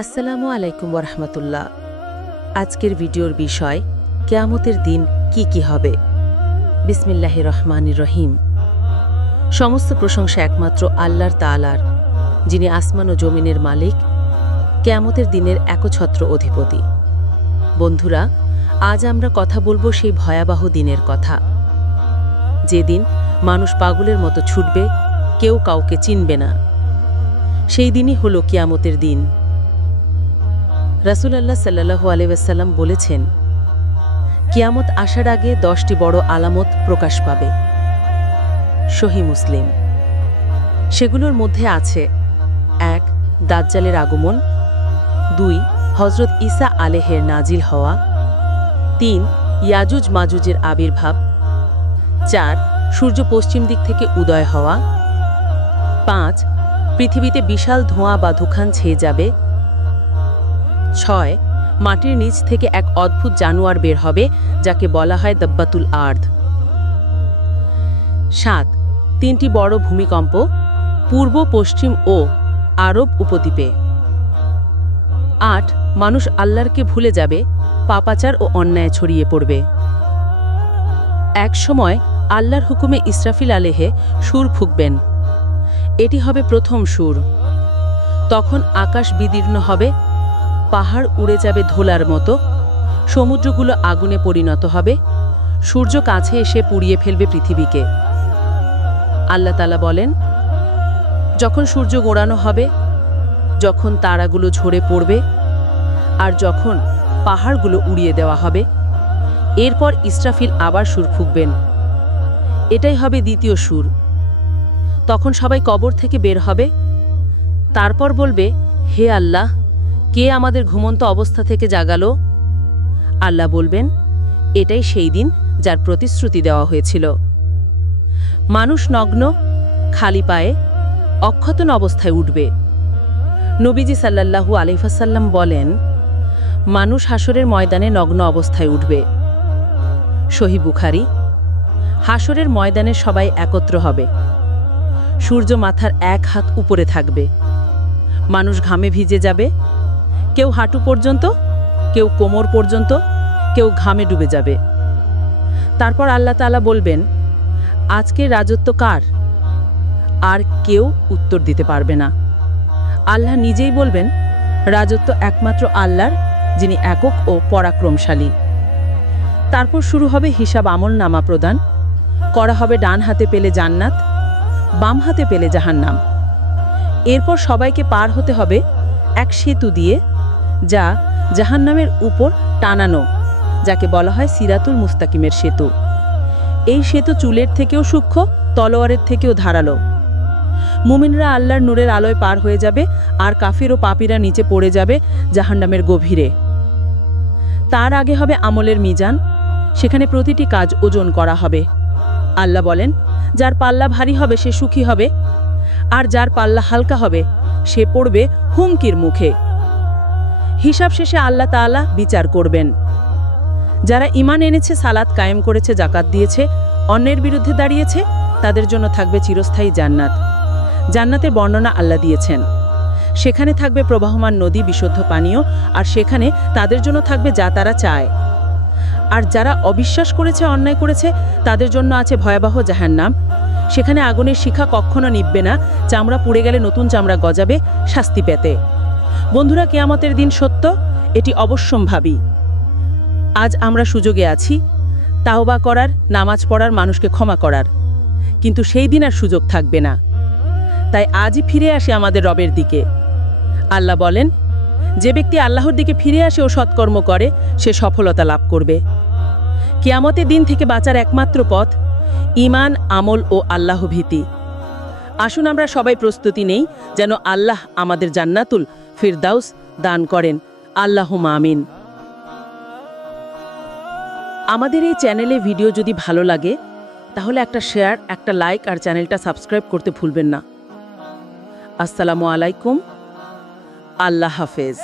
আসসালামু আলাইকুম ওরহমতুল্লাহ। আজকের ভিডিওর বিষয় কিয়ামতের দিন কি হবে। বিসমিল্লাহির রহমানির রহিম। সমস্ত প্রশংসা একমাত্র আল্লাহর তাআলার, যিনি আসমান ও জমিনের মালিক, কিয়ামতের দিনের একছত্র অধিপতি। বন্ধুরা, আজ আমরা কথা বলবো সেই ভয়াবহ দিনের কথা, যেদিন মানুষ পাগলের মতো ছুটবে, কেউ কাউকে চিনবে না। সেই দিনই হলো কিয়ামতের দিন। রাসূলুল্লাহ সাল্লাল্লাহু আলাইহি ওয়াসাল্লাম বলেছেন, কিয়ামত আসার আগে 10টি বড় আলামত প্রকাশ পাবে। সহিহ মুসলিম। সেগুলোর মধ্যে আছে 1. দাজ্জালের আগমন, 2. হযরত ঈসা আলাইহির নাজিল হওয়া, 3. ইয়াজুজ মাজুজের আবির্ভাব, 4. সূর্য পশ্চিম দিক থেকে উদয় হওয়া, 5. পৃথিবীতে বিশাল ধোঁয়া বা ধুখান ছেয়ে যাবে, 6. মাটির নিচ থেকে এক অদ্ভুত জানোয়ার বের হবে, যাকে বলা হয় দাব্বাতুল আর্দ, 7. 3টি বড় ভূমিকম্প পূর্ব, পশ্চিম ও আরব উপদ্বীপে, 8. মানুষ আল্লাহকে ভুলে যাবে, পাপাচার ও অন্যায় ছড়িয়ে পড়বে। এক সময় আল্লাহর হুকুমে ইসরাফিল আলাইহি সুর ফুঁকবেন। এটি হবে প্রথম সুর। তখন আকাশ বিদীর্ণ হবে, পাহাড় উড়ে যাবে ধোলার মতো, সমুদ্রগুলো আগুনে পরিণত হবে, সূর্য কাছে এসে পুড়িয়ে ফেলবে পৃথিবীকে। আল্লাহ তাআলা বলেন, যখন সূর্য গোড়ানো হবে, যখন তারাগুলো ঝরে পড়বে, আর যখন পাহাড়গুলো উড়িয়ে দেওয়া হবে, এরপর ইসরাফিল আবার সুর ফুঁকবেন। এটাই হবে দ্বিতীয় সুর। তখন সবাই কবর থেকে বের হবে। তারপর বলবে, হে আল্লাহ, কে আমাদের ঘুমন্ত অবস্থা থেকে জাগালো? আল্লাহ বলবেন, এটাই সেই দিন যার প্রতিশ্রুতি দেওয়া হয়েছিল। মানুষ নগ্ন, খালি পায়ে, অক্ষতন অবস্থায় উঠবে। নবীজি সাল্লাল্লাহু আলাইহি ওয়াসাল্লাম বলেন, মানুষ হাসরের ময়দানে নগ্ন অবস্থায় উঠবে। সহিহ বুখারী। হাসরের ময়দানে সবাই একত্র হবে। সূর্য মাথার এক হাত উপরে থাকবে। মানুষ ঘামে ভিজে যাবে, কেউ হাঁটু পর্যন্ত, কেউ কোমর পর্যন্ত, কেউ ঘামে ডুবে যাবে। তারপর আল্লাহ তাআলা বলবেন, আজকের রাজত্ব কার? আর কেউ উত্তর দিতে পারবে না। আল্লাহ নিজেই বলবেন, রাজত্ব একমাত্র আল্লাহর, যিনি একক ও পরাক্রমশালী। তারপর শুরু হবে হিসাব আমল নামা প্রদান করা হবে। ডান হাতে পেলে জান্নাত, বাম হাতে পেলে জাহান্নাম। এরপর সবাইকে পার হতে হবে এক সেতু দিয়ে, যা জাহান্নামের উপর টানানো, যাকে বলা হয় সিরাতুল মুস্তাকিমের সেতু। এই সেতু চুলের থেকেও সূক্ষ্ম, তলোয়ারের থেকেও ধারালো। মুমিনরা আল্লাহর নূরের আলোয় পার হয়ে যাবে, আর কাফির ও পাপীরা নিচে পড়ে যাবে জাহান্নামের গভীরে। তার আগে হবে আমলের মিজান। সেখানে প্রতিটি কাজ ওজন করা হবে। আল্লাহ বলেন, যার পাল্লা ভারী হবে সে সুখী হবে, আর যার পাল্লা হালকা হবে সে পড়বে হুমকির মুখে। হিসাব শেষে আল্লাহ তাআলা বিচার করবেন। যারা ঈমান এনেছে, সালাত কায়েম করেছে, যাকাত দিয়েছে, অন্যের বিরুদ্ধে দাঁড়িয়েছে, তাদের জন্য থাকবে চিরস্থায়ী জান্নাত। জান্নাতের বর্ণনা আল্লাহ দিয়েছেন। সেখানে থাকবে প্রবাহমান নদী, বিশুদ্ধ পানীয়, আর সেখানে তাদের জন্য থাকবে যা তারা চায়। আর যারা অবিশ্বাস করেছে, অন্যায় করেছে, তাদের জন্য আছে ভয়াবহ জাহান্নাম। সেখানে আগুনের শিখা কখনো নিভবে না, চামড়া পুড়ে গেলে নতুন চামড়া গজাবে শাস্তি পেতে। বন্ধুরা, কিয়ামতের দিন সত্য, এটি অবশ্যম্ভাবী। আজ আমরা সুযোগে আছি তাওবা করার, নামাজ পড়ার, মানুষকে ক্ষমা করার, কিন্তু সেই দিন আর সুযোগ থাকবে না। তাই আজই ফিরে আসি আমাদের রবের দিকে। আল্লাহ বলেন, যে ব্যক্তি আল্লাহর দিকে ফিরে আসে ও সৎকর্ম করে, সে সফলতা লাভ করবে। কিয়ামতের দিন থেকে বাঁচার একমাত্র পথ ঈমান, আমল ও আল্লাহ ভীতি। আসুন আমরা সবাই প্রস্তুতি নেই, যেন আল্লাহ আমাদের জান্নাতুল ফিরদাউস দান করেন। আল্লাহুম্মা আমিন। আমাদের এই চ্যানেলে ভিডিও যদি ভালো লাগে, তাহলে একটা শেয়ার, একটা লাইক আর চ্যানেলটা সাবস্ক্রাইব করতে ভুলবেন না। আসসালামু আলাইকুম। আল্লাহ হাফেজ।